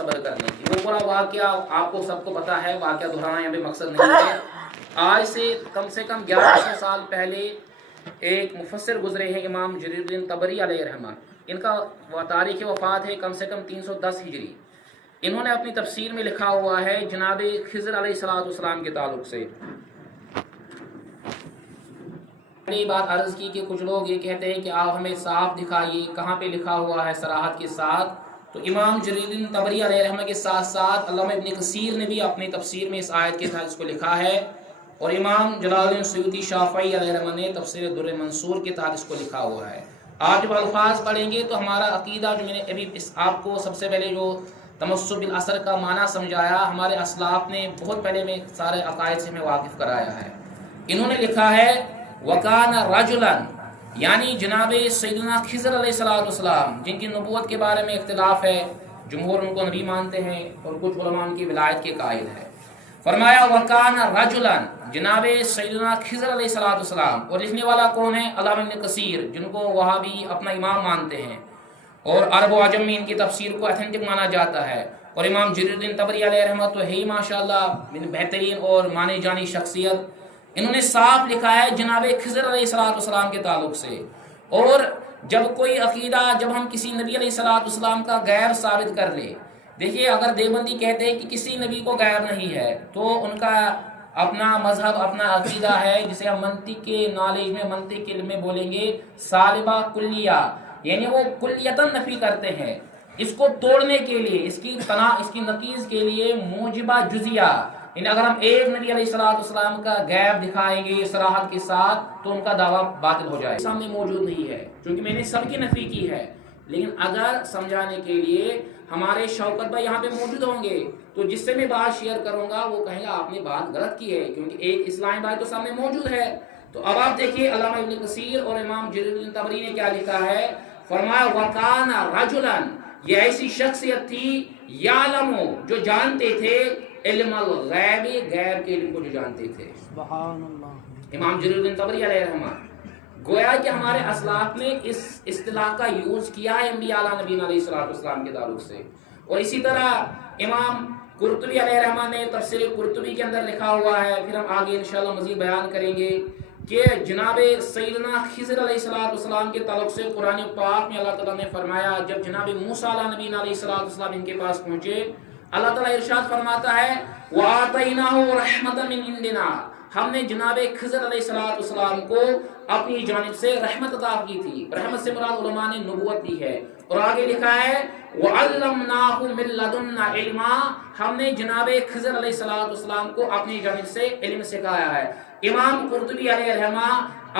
صبر کرنے کی۔ وہ پورا واقعہ آپ کو سب کو پتا ہے، واقعہ دہرانا یہاں پہ مقصد نہیں ہے۔ آج سے کم 1100 سال پہلے ایک مفسر گزرے ہیں، امام جریر الدین طبری علیہ رحمہ۔ ان کا تاریخ وفات ہے کم 310 ہجری۔ انہوں نے اپنی تفسیر میں لکھا ہوا ہے جناب خضر علیہ السلام کے تعلق سے یہ بات عرض کی کہ کچھ لوگ یہ کہتے ہیں کہ آپ ہمیں صاف دکھائیے کہاں پہ لکھا ہوا ہے صراحت کے ساتھ۔ تو امام جریر الدین طبری علیہ رحمہ کے ساتھ ساتھ علامہ ابن کثیر نے بھی اپنی تفسیر میں اس آیت کے تحت اس کو لکھا ہے، اور امام جلال الدین سیوطی شافعی علیہ رحمہ نے تفسیر در منصور کے تحت اس کو لکھا ہوا ہے۔ آپ جب الفاظ پڑھیں گے تو ہمارا عقیدہ جو میں نے ابھی آپ کو سب سے پہلے جو تمسک بالاثر کا معنی سمجھایا، ہمارے اسلاف نے بہت پہلے میں سارے عقائد سے ہمیں واقف کرایا ہے۔ انہوں نے لکھا ہے وَكَانَ رَجُلًا، یعنی جناب سیدنا خضر علیہ السلام جن کی نبوت کے بارے میں اختلاف ہے، جمہور ان کو نبی مانتے ہیں اور کچھ علماء ان کی ولایت کے قائل ہے۔ فرمایا وَكَانَ رَجُلًا، جناب سیدنا خضر علیہ السلام، اور لکھنے والا کون ہے؟ علامہ ابن کثیر، جن کو وہابی اپنا امام مانتے ہیں اور عرب و عجم میں ان کی تفسیر کو اتھینٹک مانا جاتا ہے، اور امام جریر الدین طبری علیہ رحمہ تو ہے ہی ماشاءاللہ بہترین اور مانے جانی شخصیت۔ انہوں نے صاف لکھا ہے جناب خضر علیہ السلام کے تعلق سے۔ اور جب کوئی عقیدہ، جب ہم کسی نبی علیہ السلام کا غیب ثابت کر لے، دیکھیے اگر دیوبندی کہتے ہیں کہ کسی نبی کو غیب نہیں ہے تو ان کا اپنا مذہب، اپنا عقیدہ ہے جسے ہم منطق کے نالج میں، منطق کے علم میں بولیں گے سالبہ کلیہ، یعنی وہ کلیتاً نفی کرتے ہیں۔ اس کو توڑنے کے لیے، اس کی نقیض کے لیے موجبہ جزیہ، یعنی اگر ہم ایک نبی علیہ السلام کا غیب دکھائیں گے صراحت کے ساتھ تو ان کا دعویٰ باطل ہو جائے، سامنے موجود نہیں ہے، کیونکہ میں نے سب کی نفی کی ہے۔ لیکن اگر سمجھانے کے لیے ہمارے شوکت بھائی یہاں پہ موجود ہوں گے تو جس سے میں بات شیئر کروں گا وہ کہے گا آپ نے بات غلط کی ہے، کیونکہ ایک اسلامی بھائی تو سامنے موجود ہے۔ تو اب آپ دیکھیے علامہ ابن کثیر اور امام جریر الدین طبری نے کیا لکھا ہے، فرمایا وَكَانَ رَجُلًا، یہ ایسی شخصیت تھی یعلم، جو جانتے تھے علم الغیب، غیب کے علم کو جو جانتے تھے۔ سبحان اللہ۔ امام جریر الدین طبری علیہ رحمہ، گویا کہ ہمارے اسلاف نے اس اصطلاح کا یوز کیا ہے انبیاء علیہ السلام کے تعلق سے۔ اور اسی طرح امام قرطبی علیہ رحمہ نے تفسیر قرطبی کے اندر لکھا ہوا ہے، پھر ہم آگے انشاءاللہ مزید بیان کریں گے کہ جناب سیدنا خضر علیہ السلام کے تعلق سے قرآن پاک میں اللہ تعالیٰ نے فرمایا، جب جناب موسیٰ علیہ السلام ان کے پاس پہنچے، اللہ تعالیٰ ارشاد فرماتا ہے وَآتَيْنَاهُ رَحْمَةً مِّنْ عِنْدِنَا، ہم نے جناب خضر علیہ السلام کو اپنی جانب سے رحمت عطا کی تھی۔ رحمت سے مراد علماء نے نبوت دی ہے، اور آگے لکھا ہے وَعَلَّمْنَاهُ مِن لَّدُنَّا عِلْمًا، ہم نے جناب خضر علیہ السلام کو اپنی جانب سے علم سکھایا ہے۔ امام قرطبی علیہ رحمہ،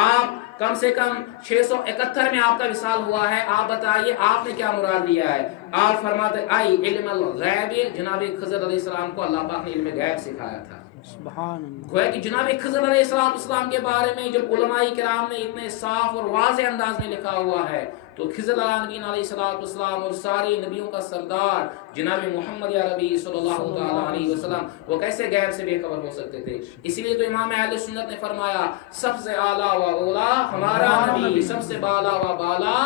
آپ کم سے کم 671 میں آپ کا وصال ہوا ہے، آپ بتائیے آپ نے کیا مراد لیا ہے؟ آپ فرماتے آئی علم الغیب، جناب خضر علیہ السلام کو اللہ پاک نے علم غیب سکھایا تھا۔ سبحان اللہ۔ گویا کہ جناب خضر علیہ السلام کے بارے میں جب علماء کرام نے اتنے صاف اور واضح انداز میں لکھا ہوا ہے تو خضر علیہ السلام اور سارے نبیوں کا سردار جناب محمد یا ربی صلی اللہ علیہ وسلم وہ کیسے غیب سے بے خبر ہو سکتے تھے؟ اسی لیے تو امام اہل سنت نے فرمایا سب سے اعلیٰ و اولا ہمارا نبی، سب سے بالا و بالا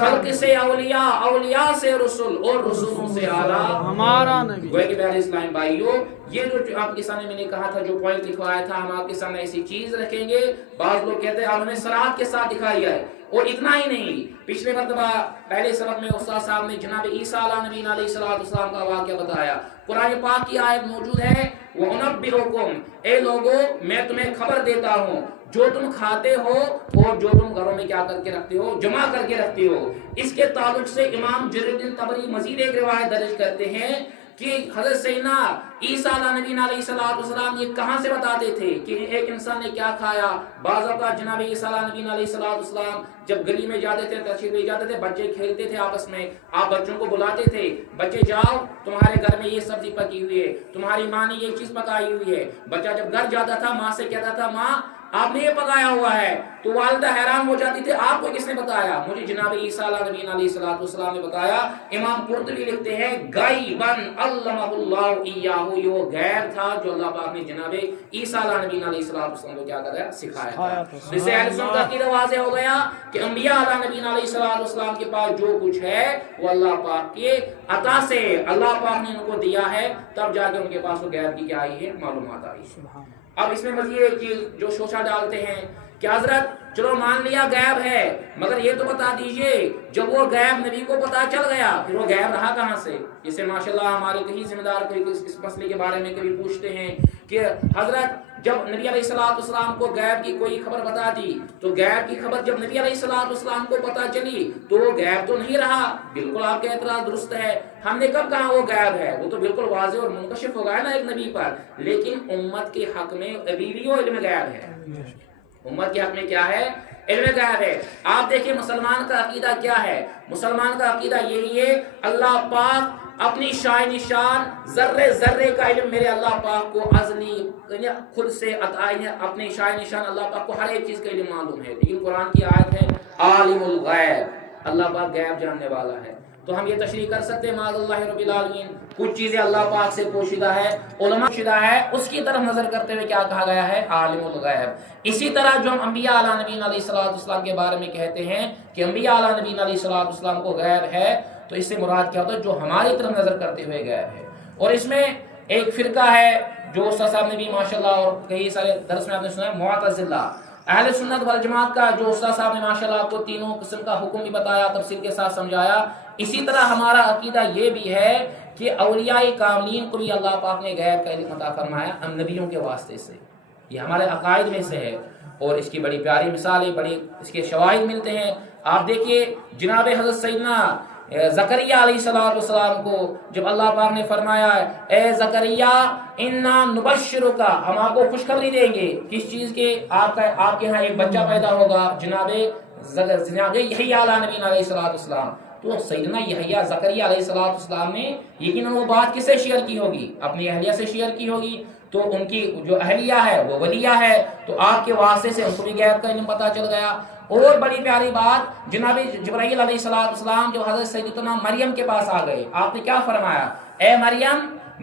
خلق سے اولیاء، اولیاء سے رسول اور رسولوں سے اعلیٰ ہمارا نبی۔ گویا کہ پیارے اسلامی بھائیوں، یہ جو آپ کے سامنے میں نے کہا تھا، جو پوائنٹ لکھوایا تھا، ہم آپ کے سامنے ایسی چیز رکھیں گے۔ بعض لوگ کہتے ہیں آپ نے صراحت کے ساتھ دکھائی ہے، اور اتنا ہی نہیں، پچھلے مرتبہ پہلے سبق میں استاد صاحب نے جناب عیسیٰ علیہ السلام کا واقعہ بتایا۔ قرآن پاک کی آیت موجود ہے وَأُنَبِّئُكُمْ، اے لوگو میں تمہیں خبر دیتا ہوں جو تم کھاتے ہو اور جو تم گھروں میں کیا کر کے رکھتے ہو، جمع کر کے رکھتے ہو۔ اس کے تعلق سے امام جریر الدین طبری مزید ایک روایت درج کرتے ہیں کہ حضرت سیدنا عیسیٰ علیہ السلام یہ کہاں سے بتاتے تھے کہ ایک انسان نے کیا کھایا۔ بعض اوقات جناب عیسیٰ علیہ السلام جب گلی میں جاتے تھے، تشریف لے جاتے تھے، بچے کھیلتے تھے آپس میں، آپ بچوں کو بلاتے تھے، بچے جاؤ تمہارے گھر میں یہ سبزی پکی ہوئی ہے، تمہاری ماں نے یہ چیز پکائی ہوئی ہے۔ بچہ جب گھر جاتا تھا ماں سے کہتا تھا ماں آپ نے یہ پکایا ہوا ہے۔ تو والدہ حیران ہو جاتی تھی آپ کو کس نے بتایا؟ مجھے جناب عیسیٰ نبی علیہ السلام نے بتایا۔ امام قرطبی لکھتے ہیں غیباً علمہ اللہ ایاہ، یہ وہ غیب تھا جو اللہ پاک نے جناب عیسیٰ نبی علیہ السلام کو کیا کرایا؟ سکھایا تھا۔ اس سے اہل سنت کا عقیدہ واضح ہو گیا کہ انبیاء نبی علیہ السلام کے پاس جو کچھ ہے وہ اللہ پاک کے عطا سے اللہ پاک نے ان کو دیا ہے، تب جا کے ان کے پاس وہ غیب کی کیا آئی ہے؟ معلومات آئی ہے۔ اب اس میں مزید ایک چیز جو شوشہ ڈالتے ہیں کہ حضرت چلو مان لیا غیب ہے، مگر یہ تو بتا دیجئے جب وہ غیب نبی کو پتا چل گیا پھر وہ غیب رہا کہاں سے؟ جسے ماشاءاللہ ہمارے کئی ذمہ دار کوئی اس مسئلے کے بارے میں کبھی پوچھتے ہیں کہ حضرت جب نبی علیہ السلام کو غیب کی کوئی خبر بتا دی تو غیب کی خبر جب نبی علیہ السلام کو پتا چلی تو وہ غیب تو نہیں رہا۔ بالکل آپ کا اعتراض درست ہے، ہم نے کب کہا وہ غیب ہے؟ وہ تو بالکل واضح اور منکشف ہو گیا نا ایک نبی پر، لیکن امت کے حق میں ابھی بھی وہ علم غیب ہے۔ امت کے حق میں کیا ہے؟ علم غیب ہے۔ آپ دیکھیں مسلمان کا عقیدہ کیا ہے؟ مسلمان کا عقیدہ یہی ہے اللہ پاک اپنی شائع نشان ذرے ذرے کا علم میرے اللہ پاک کو ازلی خود سے عطا، اپنی شائع نشان اللہ پاک کو ہر ایک چیز کا علم معلوم ہے۔ لیکن قرآن کی آیت ہے عالم الغیب، اللہ پاک غیب جاننے والا ہے۔ تو ہم یہ تشریح کر سکتے ہیں معاذ اللہ رب العالمین کچھ چیزیں اللہ پاک سے پوشیدہ ہے، علماء پوشیدہ ہے، اس کی طرف نظر کرتے ہوئے کیا کہا گیا ہے؟ عالم الغیب۔ اسی طرح جو ہم انبیاء علیہ نبی علیہ السلام کے بارے میں کہتے ہیں کہ انبیاء علیہ نبی علیہ السلام کو غیب ہے، تو اس سے مراد کیا ہوتا ہے؟ جو ہماری طرف نظر کرتے ہوئے غیب ہے۔ اور اس میں ایک فرقہ ہے جو استاد صاحب نے بھی ماشاءاللہ اور کئی سارے درس میں آپ نے سنا ہے، معتزلہ۔ اہل سنت والجماعت کا جو استاد صاحب نے ماشاءاللہ آپ کو تینوں قسم کا حکم بھی بتایا، تفصیل کے ساتھ سمجھایا، اسی طرح ہمارا عقیدہ یہ بھی ہے کہ اولیاء کاملین کو بھی اللہ پاک نے غیب کا علم عطا فرمایا ہم نبیوں کے واسطے سے، یہ ہمارے عقائد میں سے ہے۔ اور اس کی بڑی پیاری مثالیں، بڑی اس کے شواہد ملتے ہیں۔ آپ دیکھیے جناب حضرت سیدنا زکریا علیہ السلام کو جب اللہ پاک نے فرمایا اے زکریا انا نبشرک، ہم آپ کو خوشخبری دیں گے کس چیز کے؟ آپ کے ہاں ایک بچہ پیدا ہوگا جناب یحییٰ علیہ نبی علیہ السلام۔ تو سیدنا یحییٰ زکریا علیہ السلام نے یقیناً وہ بات کس سے شیئر کی ہوگی؟ اپنی اہلیہ سے شیئر کی ہوگی۔ تو ان کی جو اہلیہ ہے وہ ولیہ ہے، تو آپ کے واسطے سے ان کو بھی غیب کا علم پتہ چل گیا۔ اور بڑی پیاری بات جناب جبرائیل علیہ السلام جو حضرت سیدتنا مریم کے پاس آ گئے، آپ نے کیا فرمایا؟ اے مریم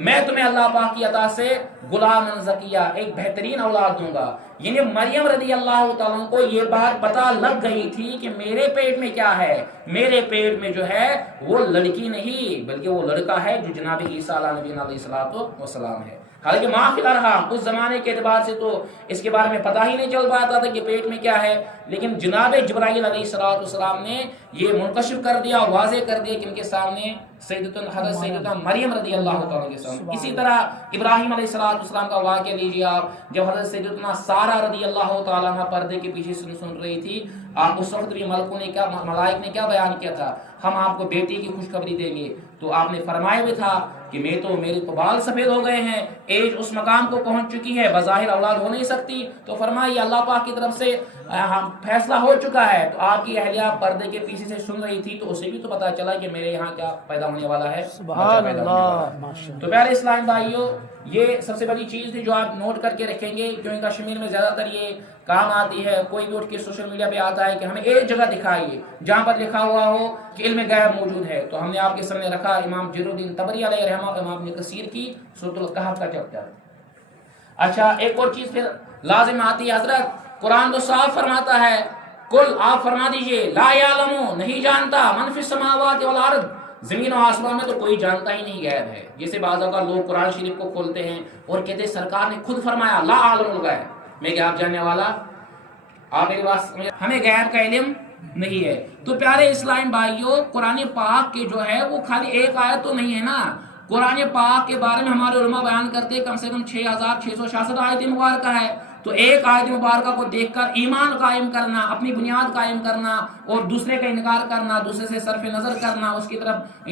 میں تمہیں اللہ پاک کی عطا سے غلام زکیہ، ایک بہترین اولاد دوں گا۔ یعنی مریم رضی اللہ تعالیٰ کو یہ بات پتہ لگ گئی تھی کہ میرے پیٹ میں کیا ہے، میرے پیٹ میں جو ہے وہ لڑکی نہیں بلکہ وہ لڑکا ہے جو جناب عیسیٰ علیہ نبی علیہ السلام ہے۔ حالانکہ ما فی الارحام اس زمانے کے اعتبار سے تو اس کے بارے میں پتہ ہی نہیں چل پاتا تھا کہ پیٹ میں کیا ہے، لیکن جناب جبرائیل علیہ السلام نے یہ منکشف کر دیا، واضح کر دیا کہ ان کے سامنے سیدتنا مریم رضی اللہ تعالیٰ کے سامنے۔ اسی طرح ابراہیم علیہ السلام کا واقعہ لیجیے آپ، جب حضرت سیدتنا سارہ رضی اللہ تعالیٰ عنہ پردے کے پیچھے سن رہی تھی، آپ اس وقت بھی ملائک نے کیا بیان کیا تھا؟ ہم آپ کو بیٹی کی خوشخبری دیں گے۔ تو آپ نے فرمایا بھی تھا کہ میرے تو بال سفید ہو گئے ہیں، ایج اس مقام کو پہنچ چکی ہے، بظاہر اولاد ہو نہیں سکتی۔ تو فرمایا اللہ پاک کی طرف سے فیصلہ ہو چکا ہے۔ تو آپ کی اہلیہ پردے کے پیچھے سے سن رہی تھی، تو اسے بھی تو پتا چلا کہ میرے یہاں کیا پیدا ہونے والا ہے، سبحان اللہ۔ تو پیارے اسلام بھائیوں، یہ سب سے بڑی چیز تھی جو آپ نوٹ کر کے رکھیں گے، کیونکہ کشمیر میں زیادہ تر یہ کام آتی ہے۔ کوئی بھی اٹھ کے سوشل میڈیا پہ آتا ہے کہ ہمیں ایک جگہ دکھائیے جہاں پر لکھا ہوا ہو کہ علم غیب موجود ہے، تو ہم نے آپ کے سامنے رکھا امام جلال الدین طبری علیہ رحمہ، امام ابن کثیر کی سورۃ الکہف کا چیپٹر۔ اچھا ایک اور چیز پھر لازم آتی ہے حضرت، قرآن تو صاف فرماتا ہے، کل آپ فرما دیجئے لا یعلم، نہیں جانتا، من فی السماوات والارض، زمین و آسمان میں تو کوئی جانتا ہی نہیں غیب ہے۔ جیسے بعض اوقات لوگ قرآن شریف کو کھولتے ہیں اور کہتے ہیں سرکار نے خود فرمایا لا عالم الغیب، میں غیب جاننے والا، آپ میری بات سمجھے، ہمیں غیب کا علم نہیں ہے۔ تو پیارے اسلام بھائیوں، قرآن پاک کے جو ہے وہ خالی ایک آیت تو نہیں ہے نا، قرآن پاک کے بارے میں ہمارے علماء بیان کرتے ہیں کم سے کم 6666 آیت مبارکہ ہے۔ تو ایک آیت مبارکہ کو دیکھ کر ایمان قائم کرنا، اپنی بنیاد قائم کرنا اور دوسرے کا انکار کرنا، دوسرے سے صرف نظر کرنا، اس کی طرف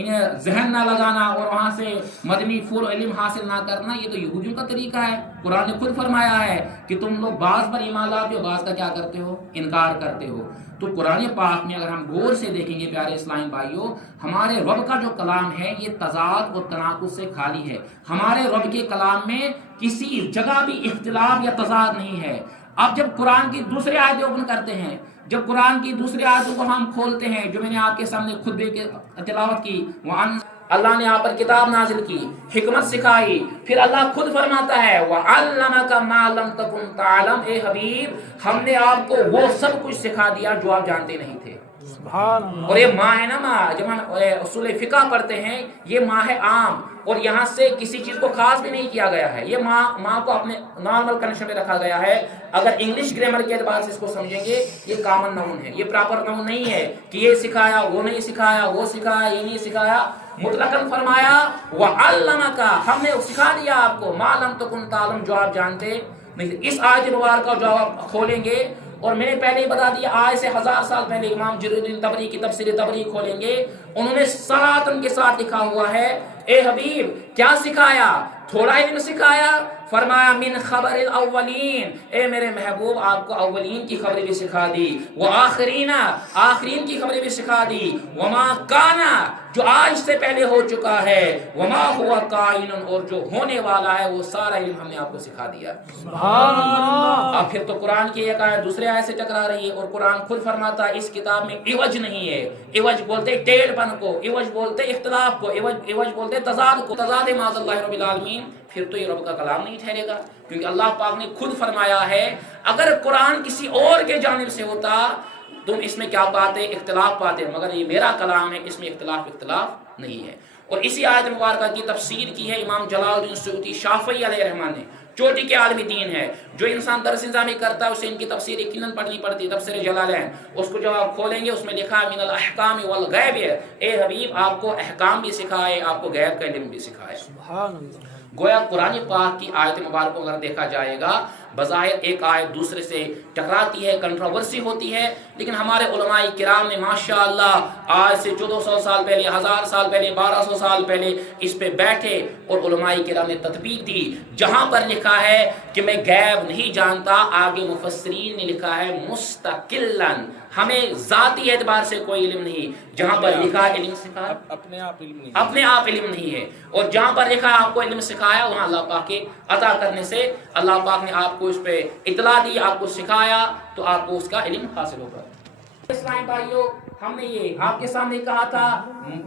ذہن نہ لگانا اور وہاں سے مدنی فور علم حاصل نہ کرنا، یہ تو یہودیوں کا طریقہ ہے۔ قرآن نے خود فرمایا ہے کہ تم لوگ بعض پر ایمان لاتے ہو، بعض کا کیا کرتے ہو؟ انکار کرتے ہو۔ تو قرآن پاک میں اگر ہم غور سے دیکھیں گے پیارے اسلام بھائیوں، ہمارے رب کا جو کلام ہے یہ تضاد اور تناقض سے خالی ہے۔ ہمارے رب کے کلام میں کسی جگہ بھی اختلاف یا تضاد نہیں ہے۔ अब जब कुरान की दूसरी आयतें ओपन करते हैं, जब कुरान की दूसरी आयतों को हम खोलते हैं, जो मैंने आपके सामने खुतबे के तिलावत की, वहाँ अल्लाह ने यहाँ पर किताब नाजिल की, हिकमत सिखाई, फिर अल्लाह खुद फरमाता है वअल्लमका मा लम तकुन तअलम, ए हबीब हमने आपको वो सब कुछ सिखा दिया जो आप जानते नहीं थे। और ये माँ है ना, माँ जब हम उसूल फिका पढ़ते हैं, ये माँ है आम, और यहाँ से किसी चीज को खास भी नहीं किया गया है, ये माँ को अपने नॉर्मल कंडीशन में रखा गया है। अगर इंग्लिश ग्रामर के एतबार से इसको समझेंगे, ये कॉमन नाउन है, ये प्रॉपर नाउन नहीं है कि ये सिखाया वो नहीं सिखाया, वो सिखाया ये नहीं सिखाया। मुतलकन फरमाया वअल्लमका, हमने सिखा दिया आपको, मा लम तकुन तालम, जो आप जानते नहीं। इस आयत मुबारक का जो आप खोलेंगे, और मैंने पहले ही बता दिया, आज से 1000 साल पहले इमाम जरीरुद्दीन तबरी की तफसीर तबरी खोलेंगे, उन्होंने सराहतन के साथ लिखा हुआ है, ए हबीब क्या सिखाया, थोड़ा इल्म सिखाया, फरमाया मिन खबरिल अव्वलीन, ए मेरे महबूब आपको अव्वलीन की खबरें भी सिखा दी, वो आखरीना, आखरीन की खबरें भी सिखा दी, वमा काना, जो आज से पहले हो चुका है, वमा हुआ काइनुन, और जो होने वाला है वो सारा इल्म हमने आपको सिखा दिया। सुभान अल्लाह। अब फिर तो कुरान की एक आयत दूसरे आयत से टकरा रही है, और कुरान खुद फरमाता है इस किताब में इवज नहीं है। इवज बोलते टेढ़पन को, इवज बोलते इख्तिलाफ को, इवज बोलते तजाद को, तजाद माज़अल्लाह रब्बिल आलमीन। फिर तो ये रब का कलाम नहीं ठहरेगा, क्योंकि अल्लाह पाक ने खुद फरमाया है अगर कुरान किसी और के जानिब से होता तुम इसमें क्या पाते, इख्तिलाफ पाते, मगर ये मेरा कलाम है, इसमें इख्तिलाफ नहीं है। और इसी आयत मुबारक की तफसीर की है इमाम जलालुद्दीन सुयूती शाफ़ई अलैहिर्रहमान ने, चोटी के आलमी दीन है। जो इंसान दरस इंजामी करता है उसे इनकी तफसीर यकीनन पढ़नी पड़ती है, तफसीर जलालैन। उसको जब आप खोलेंगे उसमें लिखा है मिनल अहकाम वल गैब, ए हबीब आपको अहकाम भी सिखाए, आपको गैब का इल्म भी सिखाए। सुभान अल्लाह। गोया कुरान पाक की आयत मुबारक को अगर देखा जाएगा, बज़ाहिर एक आयत दूसरे से टकराती है, कंट्रोवर्सी होती है, लेकिन हमारे उलमाए किराम ने माशाअल्लाह आज से 1400 साल पहले, 1000 साल पहले, 1200 साल पहले इस पे बैठे और उलमाए किराम ने तदबीक दी। जहां पर लिखा है कि मैं गैब नहीं जानता, आगे मुफस्सिरीन ने लिखा है मुस्तकिल्लन, हमें जाती एतबार से कोई इल्म नहीं। जहां पर लिखा है इल्म सिखाया, अपने आप इल्म नहीं है, और जहां पर लिखा है आपको इल्म सिखाया, वहां अल्लाह पाक के अता करने से अल्लाह पाक ने आपको इस पे इतला दी, आपको सिखाया, तो आपको उसका इल्म हासिल होगा। इस्लाम भाइयों, हमने ये आपके सामने कहा था,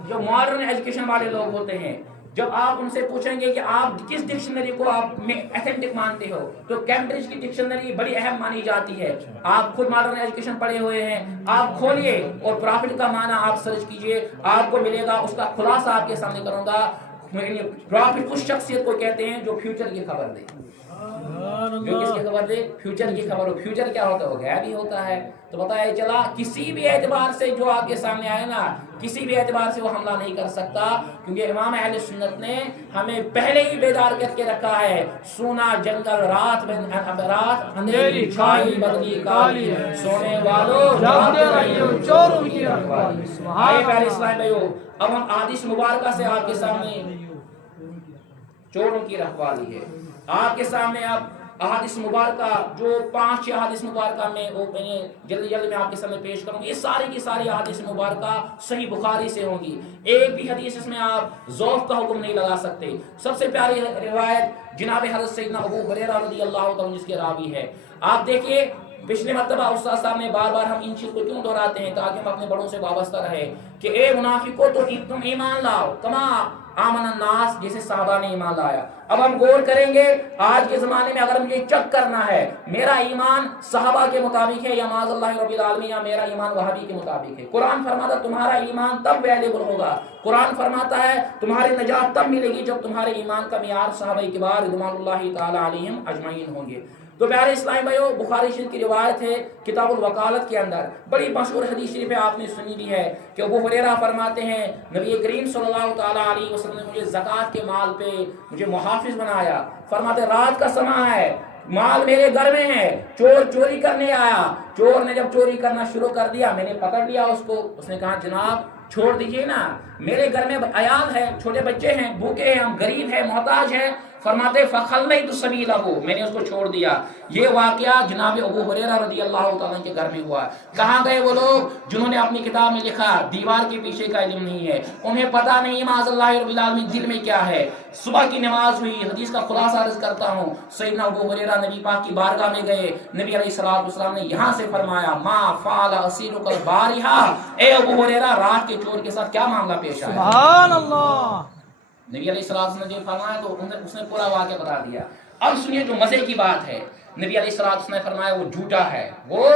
जो मॉडर्न एजुकेशन वाले लोग होते हैं, जब आप उनसे पूछेंगे कि आप किस डिक्शनरी को आप ऑथेंटिक मानते हो, तो कैम्ब्रिज की डिक्शनरी बड़ी अहम मानी जाती है। आप खुद मॉडर्न एजुकेशन पढ़े हुए हैं, आप खोलिए और प्रॉफिट का माना आप सर्च कीजिए, आपको मिलेगा। उसका खुलासा आपके सामने करूंगा। प्रॉफिट उस शख्सियत को कहते हैं जो फ्यूचर की खबर दे, जो किसकी खबर दे, फ्यूचर की खबर हो। फ्यूचर क्या होता है, वो गैब ही होता है। तो बताया चला किसी भी एतबार से जो आपके सामने आए ना, किसी भी एतबार से वो हमला नहीं कर सकता, क्योंकि इमाम अहले सुन्नत ने हमें पहले ही बेदार करके रखा है। सोना जंगल रात अंधेरी छाई बदली काली, सोने वालों चोरों की रखवाली। प्यारे इस्लाम भाइयों, अब हम हदीस मुबारक से आपके सामने, चोरों की रखवाली है आपके सामने। आप अहादीस मुबारक जो 5-6 अहादीस मुबारक में वो जल्दी में आपके सामने पेश करूंगा। ये सारी की सारी अहादीस मुबारक सही बुखारी से होंगी। एक भी हदीस इसमें आप ज़ौफ़ का हुक्म नहीं लगा सकते। सबसे प्यारी रिवायत जनाब हज़रत सैयदना अबू हुरैरा रज़ियल्लाहु ताला जिसके रावी है। आप देखिए, पिछले मरतबा उस्ताद साहब ने बार बार हम इन चीज़ को क्यों दोहराते हैं, ताकि हम अपने बड़ों से वाबस्ता रहे कि ए मुनाफिको तो तुम ईमान लाओ कमा आमन अन्नास, जैसे साहबा ने ईमान लाया। अब हम गौर करेंगे, आज के ज़माने में अगर मुझे चेक करना है मेरा ईमान साहबा के मुताबिक है या माज़अल्लाह रब्बिल आलमीन, या मेरा ईमान वहाबी के मुताबिक है। कुरान फरमाता तुम्हारा ईमान तब वैल्यूएबल होगा, कुरान फरमाता है तुम्हारी नजात तब मिलेगी जब तुम्हारे ईमान का मियार सहाबाए किबार रिज़वानुल्लाहि ताला अलैहिम अजमईन होंगे। तो प्यारे इस्लामी भाइयों, बुखारी शरीफ की रिवायत है किताबुल वकालत के अंदर, बड़ी मशहूर हदीस शरीफ है, आपने सुनी भी है कि अबू हुरैरा फरमाते हैं नबी करीम सल्लल्लाहु ताला अलैहि वसल्लम ने मुझे ज़कात के माल पे मुझे मुहाफिज बनाया। फरमाते रात का समय है, माल मेरे घर में है, चोर चोरी करने आया, चोर ने जब चोरी करना शुरू कर दिया मैंने पकड़ लिया उसको। उसने कहा जनाब छोड़ दीजिए ना, मेरे घर में अयाल है, छोटे बच्चे हैं, भूखे हैं, हम गरीब हैं, मोहताज हैं। फरमाते फ़ख़ल्लैतु सबीलहु, मैंने उसको छोड़ दिया। ये वाक़या जनाब अबू हुरैरा रज़ी अल्लाह तआला के घर में हुआ। कहाँ गए वो लोग जिन्होंने अपनी किताब में लिखा दीवार के पीछे का इल्म नहीं है, उन्हें पता नहीं माज़अल्लाह रब्बिल आलमीन दिल में क्या है। सुबह की नमाज हुई, हदीस का खुलासा अर्ज करता हूँ, सैयदना अबू हुरैरा नबी पाक की बारगाह में गए। नबी अलैहिस्सलातु वस्सलाम ने यहाँ से फरमाया मा फ़अल असीरुकल बारिहा, ए अबू हुरैरा रात के चोर के साथ क्या मामला पेश आया। सुभान अल्लाह। नबी अलैहिस्सलातु वस्सलाम ने फरमाया तो उसने पूरा वाक़या बता दिया। अब सुनिए जो मजे की बात है, नबी अलैहिस्सलातु वस्सलाम ने फरमाया वो झूठा है। वो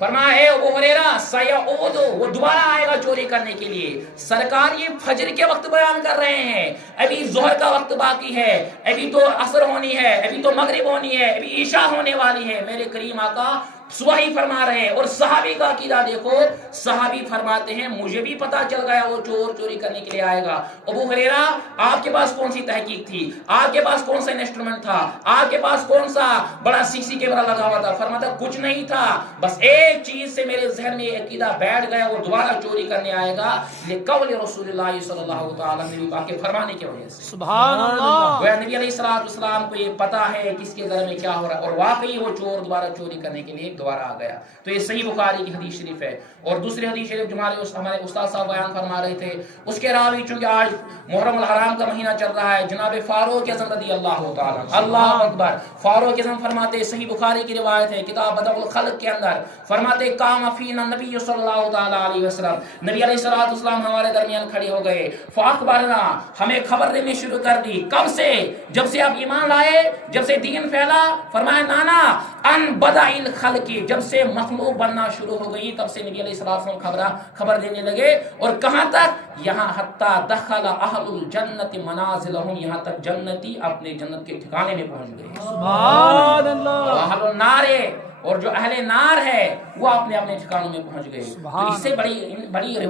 फरमाया ए अबू हुरैरा सयऊदु, वो दोबारा आएगा चोरी करने के लिए। सरकार ये फजर के वक्त बयान कर रहे हैं, अभी ज़ोहर का वक्त बाकी है, अभी तो असर होनी है, अभी तो मगरिब होनी है, अभी ईशा होने वाली है। मेरे करीम आका सुबह ही फरमा रहे हैं। और सहाबी का अकीदा देखो, सहाबी फरमाते हैं मुझे भी पता चल गया वो चोर चोरी करने के लिए आएगा। अबू हुरैरा आपके पास कौन सी तहकीक थी, आपके पास कौन सा इंस्ट्रूमेंट था, आपके पास कौन सा बड़ा सीसी कैमरा लगा हुआ था। फरमाता कुछ नहीं था, बस एक चीज से मेरे जहन में अकीदा बैठ गया, वो दोबारा चोरी करने आएगा लिक़ौल रसूलुल्लाह सल्लल्लाहु तआला अलैहि वसल्लम के फरमाने की वजह से। सुभान अल्लाह। वो नबी अलैहिस्सलातु वस्सलाम को ये पता है किसके घर में क्या हो रहा है, और वाकई वो चोर दोबारा चोरी करने के लिए दोबारा आ गया। तो ये सही बुखारी की हदीस शरीफ है। और दूसरी हदीस शरीफ जो हमारे उस्ताद साहब बयान फरमा रहे थे, उसके रावी चूंकि आज मुहर्रम अल हराम का महीना चल रहा है, जनाब फारूक आज़म रज़ी अल्लाह तआला, अल्लाह अकबर, फारूक आज़म फरमाते, सही बुखारी की रिवायत है किताब बदउल खल्क के अंदर, फरमाते काम फीना नबी सल्लल्लाहु तआला अलैहि वसल्लम, नबी अलैहिस्सलातु वस्सलाम हमारे दरमियान खड़े हो गए। फ़अख़बरना, हमें खबर देनी शुरू कर दी। कब से? जब से आप ईमान लाए, जब से दीन फैला। फरमाया नाना अन बदाइल खल्क़ि, जब से मखलूक बनना शुरू हो गई तब से नबी अलैहिस्सलातु वस्सलाम खबर देने लगे। और कहाँ तक? यहाँ हत्ता दखल अहलुल जन्नति मनाज़िलहुम, यहाँ तक जन्नती अपने जन्नत के ठिकाने में पहुंच गए। सुभान अल्लाह। अहलुन नारे, और जो अहले नार है वो अपने अपने ठिकानों में पहुंच गए। तो इससे बड़ी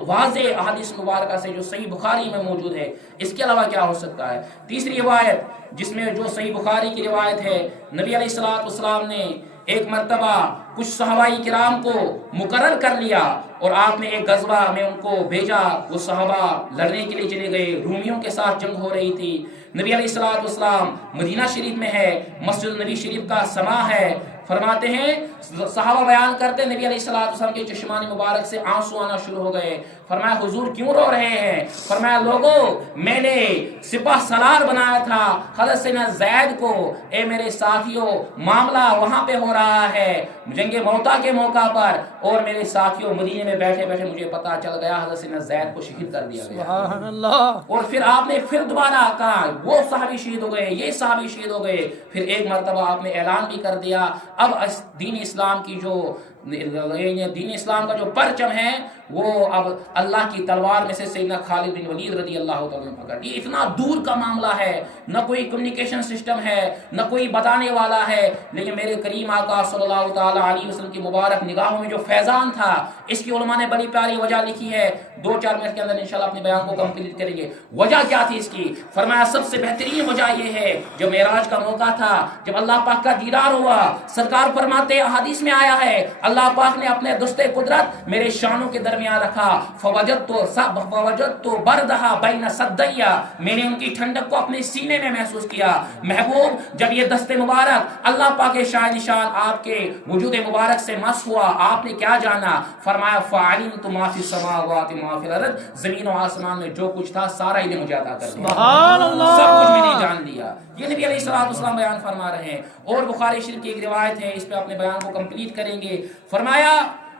वाज़े अहादीस मुबारका से जो सही बुखारी में मौजूद है, इसके अलावा क्या हो सकता है। तीसरी रिवायत जिसमें जो सही बुखारी की रिवायत है, नबी अलैहिस्सलातु वस्सलाम ने एक मर्तबा कुछ सहाबाई किराम को मुकर्रर कर लिया और आपने एक गज़वा में उनको भेजा। वो सहाबा लड़ने के लिए चले गए, रूमियों के साथ जंग हो रही थी। नबी अलैहिस्सलातु वस्सलाम मदीना शरीफ में है, मस्जिद नबी शरीफ का समा है। फरमाते हैं सहाबा बयान करते, नबी अलैहिस्सलातु वस्सलाम के चश्मानी मुबारक से आंसू आना शुरू हो गए। फरमाया हुजूर क्यों रो रहे हैं? फरमाया लोगों, मैंने सिपह सलार बनाया था हज़रत सैयदना ज़ैद को, ए मेरे साथियों मामला वहां पे हो रहा है जंगे मौता के मौका पर, और मेरे साथियों मदीने में बैठे बैठे मुझे पता चल गया हज़रत सैयदना ज़ैद को शहीद कर दिया गया। सुभान अल्लाह। और फिर आपने फिर दोबारा कहा वो सहाबी शहीद हो गए, ये सहाबी शहीद हो गए। फिर एक मरतबा आपने ऐलान भी कर दिया अब दीन इस्लाम की जो दीन इस्लाम का जो परचम है वो अब अल्लाह की तलवार में से सैयदना खालिद बिन वलीद रज़ी अल्लाह तआला ने पकड़। ये इतना दूर का मामला है, न कोई कम्युनिकेशन सिस्टम है, न कोई बताने वाला है, लेकिन मेरे करीम आका सल्लल्लाहु तआला अलैहि वसल्लम की मुबारक निगाहों में जो फैज़ान था, इसकी उलमा ने बड़ी प्यारी वजह लिखी है। 2-4 मिनट के अंदर इंशाल्लाह अपने बयान को कंप्लीट करेंगे। वजह क्या थी इसकी? फरमाया सबसे बेहतरीन वजह ये है, जब मेराज का मौका था, जब अल्लाह पाक का दीदार हुआ, सरकार फरमाते हदीस में आया है अल्लाह पाक ने अपने दुस्ते कुदरत मेरे शानों के दरमियान रखा। फवजदतु बरदहा बैन सद्दैया, मैंने उनकी ठंडक को अपने सीने में महसूस किया। महबूब जब ये दस्ते मुबारक अल्लाह पाक के शान निशान आपके वजूद मुबारक से मस हुआ, आपने क्या जाना? फरमाया फ़अलिमतु मा फ़िस समावाति मा फ़िल अर्द, जमीन और आसमान में जो कुछ था सारा इल्म मुझे अता कर दिया। सुभान अल्लाह। सब कुछ मैंने जान लिया। ये नबी अलैहिस्सलातु वस्सलाम बयान फरमा रहे हैं। और बुखारी शरीफ की एक रिवायत है, इस पे अपने बयान को कंप्लीट करेंगे। फरमाया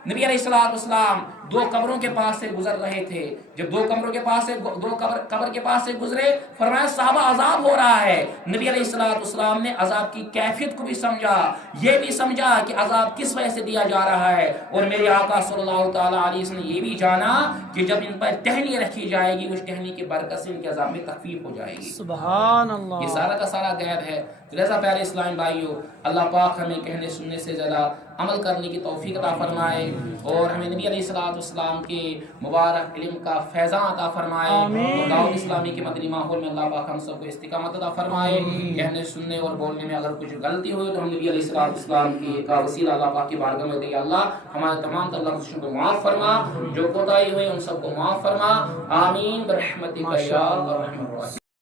नबी अलैहिस्सलातु वस्सलाम 2 कब्रों के पास से गुजर रहे थे। जब 2 कब्र के पास से गुजरे, फरमाया साहबा अजाब हो रहा है। नबी अलैहिस्सलातु वस्सलाम ने अजाब की कैफियत को भी समझा, ये भी समझा कि अजाब किस वजह से दिया जा रहा है। और मेरे आका सल्लल्लाहु तआला अलैहि वसल्लम ने ये भी जाना कि जब इन पर टहनी रखी जाएगी, उस टहनी की बरकत से इनके अजाब में तखफीफ हो जाएगी। सुभान अल्लाह। ये सारा का सारा गैब है। लिहाजा प्यारे इस्लामी भाइयों, अल्लाह पाक हमें कहने सुनने से ज़्यादा अमल करने की तौफीक अता फरमाए और हमें नबी अलैहिस्सलातु वस्सलाम के मुबारक इल्म का फैज़ान अता फरमाए। और दाऊद इस्लामी के मदनी माहौल में अल्लाह पाक हम सबको इस्तिकामत अता फरमाए। कहने सुनने और बोलने में अगर कुछ गलती हुई तो हम नबी अलैहिस्सलातु वस्सलाम की का वसीला अल्लाह पाक की बारगाह में दे। अल्लाह हमारे तमाम लफ्ज़ों को माफ़ फरमा, जो कोताही हुई उन सबको माफ़ फरमा। आमीन बिरहमतिका या अरहमर राहिमीन।